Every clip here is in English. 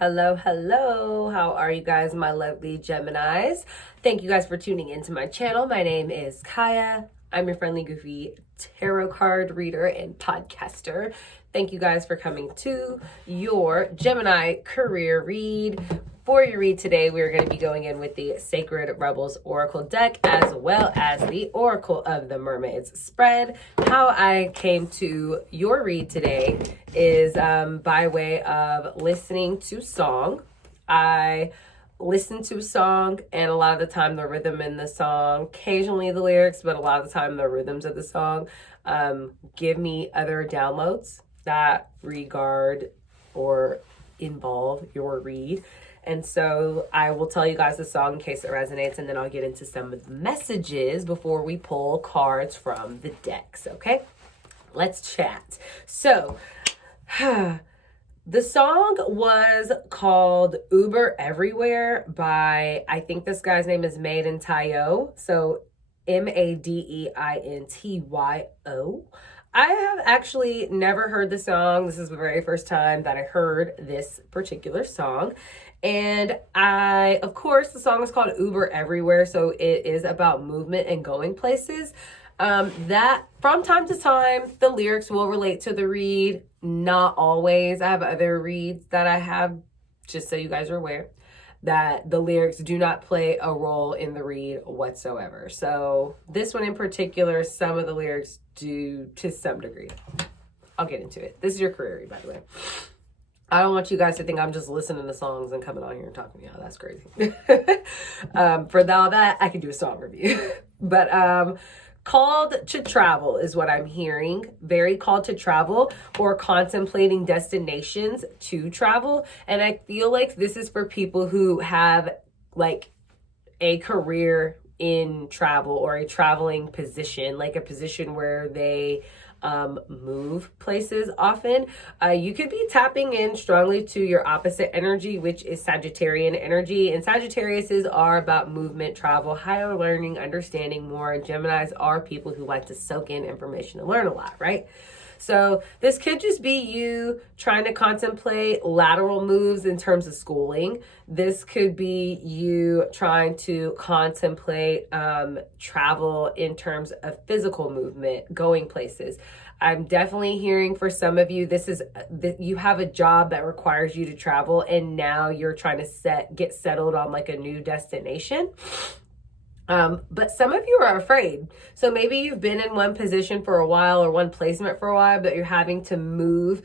Hello, hello. How are you guys, my lovely Geminis? Thank you guys for tuning into my channel. My name is Kaya. I'm your friendly, goofy tarot card reader and podcaster. Thank you guys for coming to your Gemini career read. For your read today, we're going to be going in with the Sacred Rebels Oracle deck as well as the Oracle of the Mermaids spread. How I came to your read today is by way of listening to song. I listen to a song, and a lot of the time the rhythm in the song, occasionally the lyrics, but a lot of the time the rhythms of the song give me other downloads that regard or involve your read. And so I will tell you guys the song in case it resonates, and then I'll get into some of the messages before we pull cards from the decks, okay? Let's chat. So, the song was called Uber Everywhere by, I think this guy's name is Maiden Tyo. So, Madeintyo. I have actually never heard the song. This is the very first time that I heard this particular song. And of course, the song is called Uber Everywhere. So it is about movement and going places. That from time to time, the lyrics will relate to the read. Not always. I have other reads that I have, just so you guys are aware, that the lyrics do not play a role in the read whatsoever. So this one in particular, some of the lyrics do to some degree. I'll get into it. This is your career read, by the way. I don't want you guys to think I'm just listening to songs and coming on here and talking to y'all. That's crazy. For all that, I can do a song review. But called to travel is what I'm hearing. Very called to travel or contemplating destinations to travel. And I feel like this is for people who have like a career in travel or a traveling position, like a position where they move places often. You could be tapping in strongly to your opposite energy, which is Sagittarian energy. And Sagittariuses are about movement, travel, higher learning, understanding more. Geminis are people who like to soak in information and learn a lot, right? So this could just be you trying to contemplate lateral moves in terms of schooling. This could be you trying to contemplate travel in terms of physical movement, going places. I'm definitely hearing for some of you, you have a job that requires you to travel, and now you're trying to get settled on like a new destination. But some of you are afraid. So maybe you've been in one position for a while or one placement for a while, but you're having to move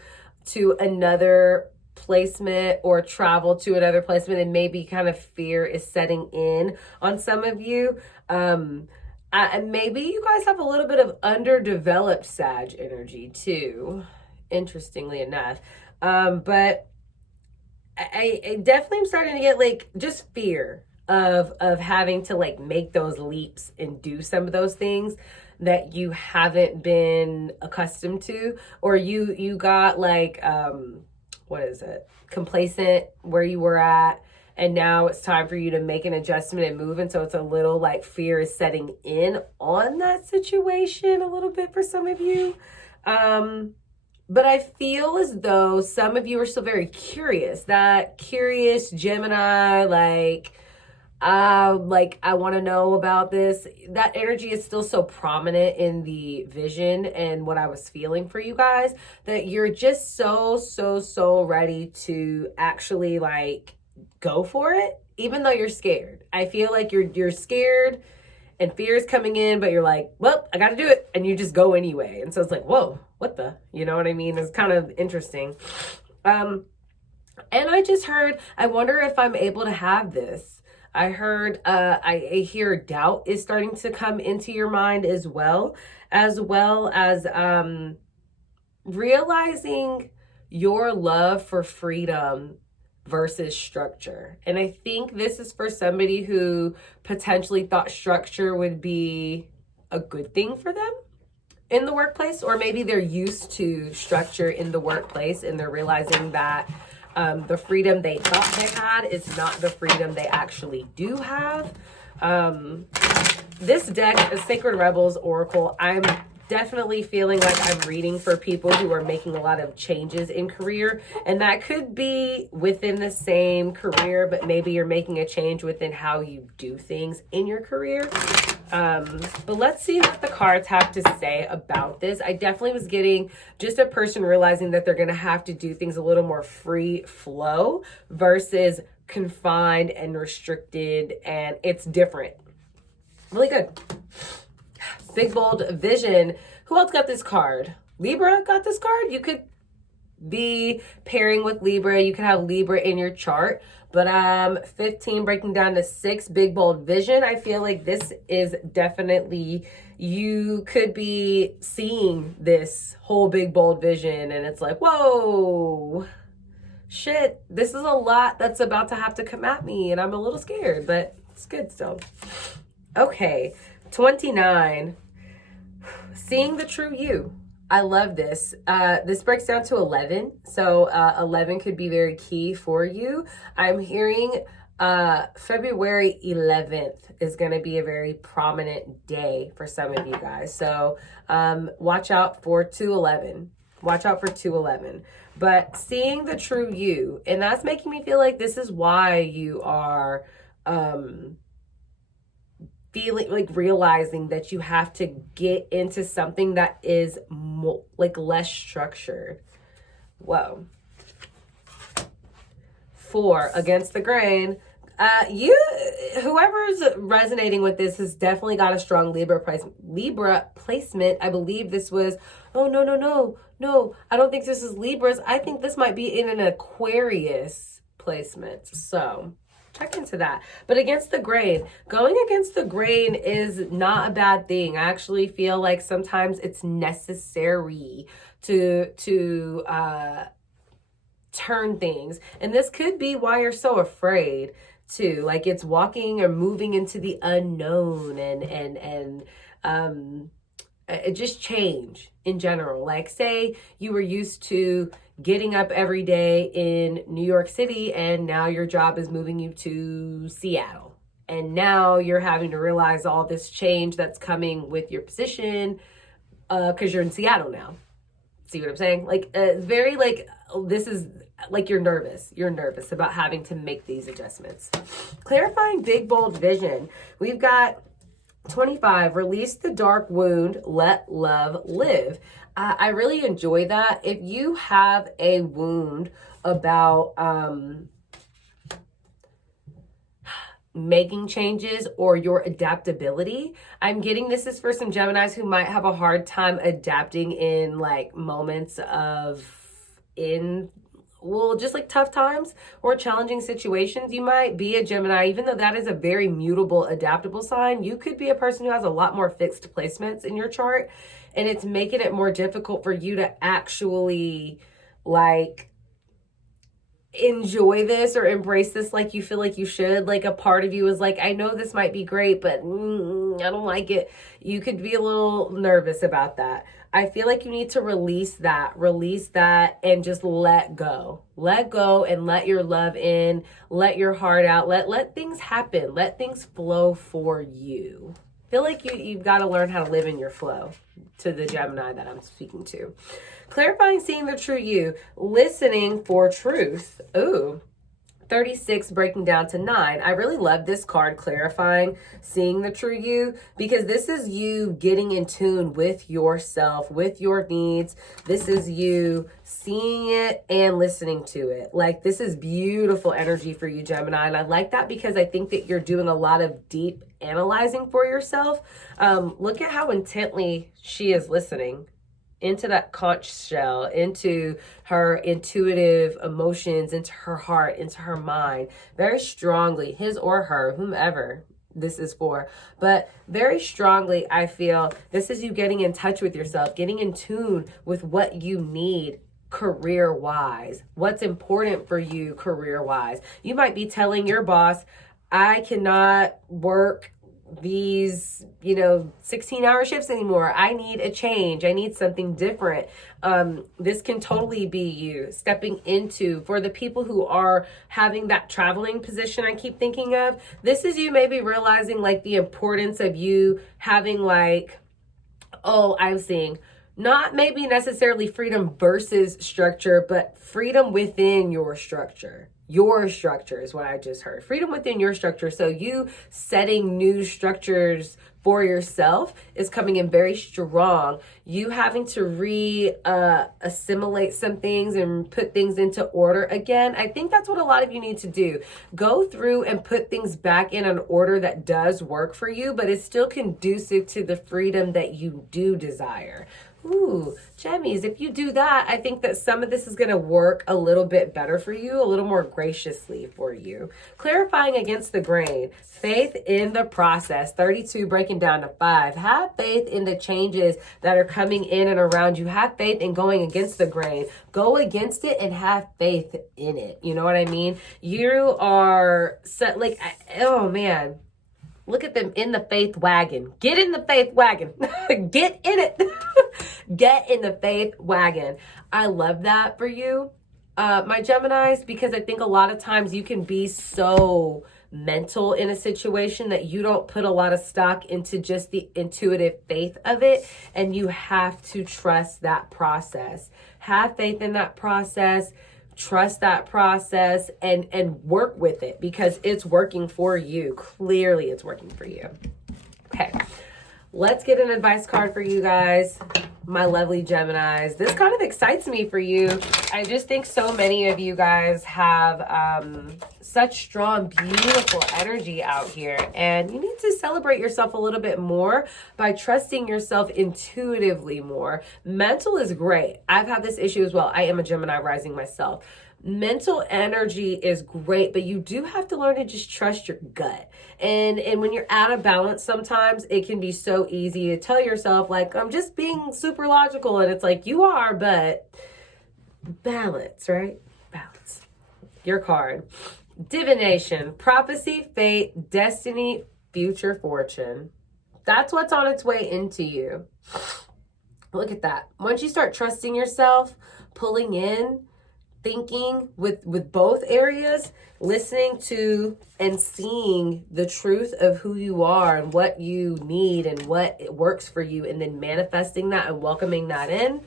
to another placement or travel to another placement, and maybe kind of fear is setting in on some of you. Maybe you guys have a little bit of underdeveloped Sag energy too, interestingly enough. But I definitely am starting to get like just fear of having to like make those leaps and do some of those things that you haven't been accustomed to, or you got like complacent where you were at, and now it's time for you to make an adjustment and move. And so it's a little like fear is setting in on that situation a little bit for some of you. But I feel as though some of you are still very curious, that curious Gemini, I want to know about this. That energy is still so prominent in the vision and what I was feeling for you guys, that you're just so ready to actually like go for it, even though you're scared. I feel like you're scared and fear is coming in, but you're like, well, I got to do it. And you just go anyway. And so it's like, whoa, what the, you know what I mean? It's kind of interesting. And I just heard, I wonder if I'm able to have this. I heard, I hear doubt is starting to come into your mind as well as realizing your love for freedom versus structure. And I think this is for somebody who potentially thought structure would be a good thing for them in the workplace, or maybe they're used to structure in the workplace and they're realizing that the freedom they thought they had is not the freedom they actually do have. This deck, Sacred Rebels Oracle, I'm definitely feeling like I'm reading for people who are making a lot of changes in career. And that could be within the same career, but maybe you're making a change within how you do things in your career. But let's see what the cards have to say about this. I definitely was getting just a person realizing that they're going to have to do things a little more free flow versus confined and restricted, and it's different. Really good. Big bold vision. Who else got this card? Libra got this card. You could be pairing with Libra. You could have Libra in your chart. But 15 breaking down to 6, big bold vision. I feel like this is definitely, you could be seeing this whole big bold vision and it's like, whoa, shit, this is a lot that's about to have to come at me and I'm a little scared, but it's good still. Okay, 29, seeing the true you. I love this. This breaks down to 11. So 11 could be very key for you. I'm hearing February 11th is going to be a very prominent day for some of you guys. So watch out for 211. Watch out for 211. But seeing the true you, and that's making me feel like this is why you are feeling like realizing that you have to get into something that is like less structured. Whoa. 4, against the grain. Whoever's resonating with this has definitely got a strong Libra placement. I believe this was, oh, no, I don't think this is Libras. I think this might be in an Aquarius placement. So check into that. But against the grain, going against the grain is not a bad thing. I actually feel like sometimes it's necessary to turn things. And this could be why you're so afraid too. Like it's walking or moving into the unknown and just change in general. Like say you were used to getting up every day in New York City and now your job is moving you to Seattle. And now you're having to realize all this change that's coming with your position because you're in Seattle now. See what I'm saying? Like very like, this is like you're nervous. You're nervous about having to make these adjustments. Clarifying big bold vision. We've got 25, release the dark wound, let love live. I really enjoy that. If you have a wound about making changes or your adaptability, I'm getting this is for some Geminis who might have a hard time adapting in like moments of just like tough times or challenging situations. You might be a Gemini, even though that is a very mutable, adaptable sign. You could be a person who has a lot more fixed placements in your chart, and it's making it more difficult for you to actually like enjoy this or embrace this like you feel like you should. Like a part of you is like, I know this might be great, but I don't like it. You could be a little nervous about that. I feel like you need to release that and just let go and let your love in, let your heart out, let things happen, let things flow for you. I feel like you've got to learn how to live in your flow, to the Gemini that I'm speaking to. Clarifying, seeing the true you, listening for truth. Ooh, 36 breaking down to 9. I really love this card, clarifying, seeing the true you, because this is you getting in tune with yourself, with your needs. This is you seeing it and listening to it. Like this is beautiful energy for you, Gemini. And I like that because I think that you're doing a lot of deep analyzing for yourself. Look at how intently she is listening into that conch shell, into her intuitive emotions, into her heart, into her mind, very strongly, his or her, whomever this is for, but very strongly, I feel this is you getting in touch with yourself, getting in tune with what you need career-wise, what's important for you career-wise. You might be telling your boss, I cannot work these 16-hour shifts anymore. I need a change. I need something different. This can totally be you stepping into, for the people who are having that traveling position I keep thinking of, this is you maybe realizing like the importance of you having like Oh, I'm seeing not maybe necessarily freedom versus structure, but freedom within your structure. Your structure is what I just heard. Freedom within your structure. So you setting new structures for yourself is coming in very strong. You having to assimilate some things and put things into order again. I think that's what a lot of you need to do. Go through and put things back in an order that does work for you, but is still conducive to the freedom that you do desire. Ooh, Gemmies, if you do that, I think that some of this is going to work a little bit better for you, a little more graciously for you. Clarifying against the grain. Faith in the process. 32 breaking down to 5. Have faith in the changes that are coming in and around you. Have faith in going against the grain. Go against it and have faith in it. You know what I mean? You are set like, oh man. Look at them in the faith wagon. Get in the faith wagon. Get in it. Get in the faith wagon. I love that for you, my Geminis, because I think a lot of times you can be so mental in a situation that you don't put a lot of stock into just the intuitive faith of it. And you have to trust that process. Have faith in that process. Trust that process and work with it because it's working for you. Clearly it's working for you. Okay, let's get an advice card for you guys, my lovely Geminis. This kind of excites me for you. I just think so many of you guys have such strong, beautiful energy out here, and you need to celebrate yourself a little bit more by trusting yourself intuitively more. Mental is great. I've had this issue as well. I am a Gemini rising myself. Mental energy is great, but you do have to learn to just trust your gut. And when you're out of balance, sometimes it can be so easy to tell yourself, like, I'm just being super logical. And it's like, you are, but balance, right? Balance. Your card. Divination, prophecy, fate, destiny, future fortune. That's what's on its way into you. Look at that. Once you start trusting yourself, pulling in, thinking with both areas, listening to and seeing the truth of who you are and what you need and what works for you, and then manifesting that and welcoming that in,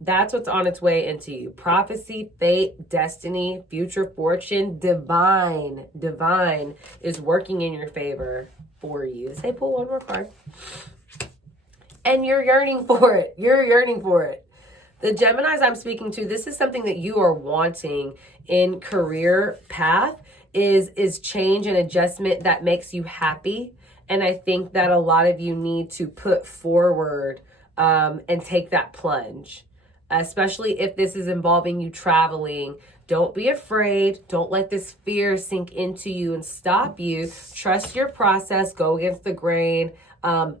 that's what's on its way into you. Prophecy, fate, destiny, future fortune, divine is working in your favor for you. Say, pull one more card. And you're yearning for it. You're yearning for it. The Geminis I'm speaking to, this is something that you are wanting in career path is change and adjustment that makes you happy. And I think that a lot of you need to put forward and take that plunge, especially if this is involving you traveling. Don't be afraid. Don't let this fear sink into you and stop you. Trust your process. Go against the grain.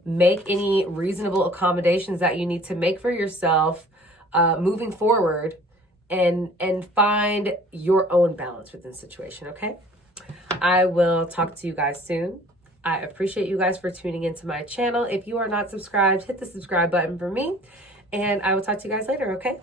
Make any reasonable accommodations that you need to make for yourself moving forward, and find your own balance within the situation, okay? I will talk to you guys soon. I appreciate you guys for tuning into my channel. If you are not subscribed, hit the subscribe button for me, and I will talk to you guys later, okay?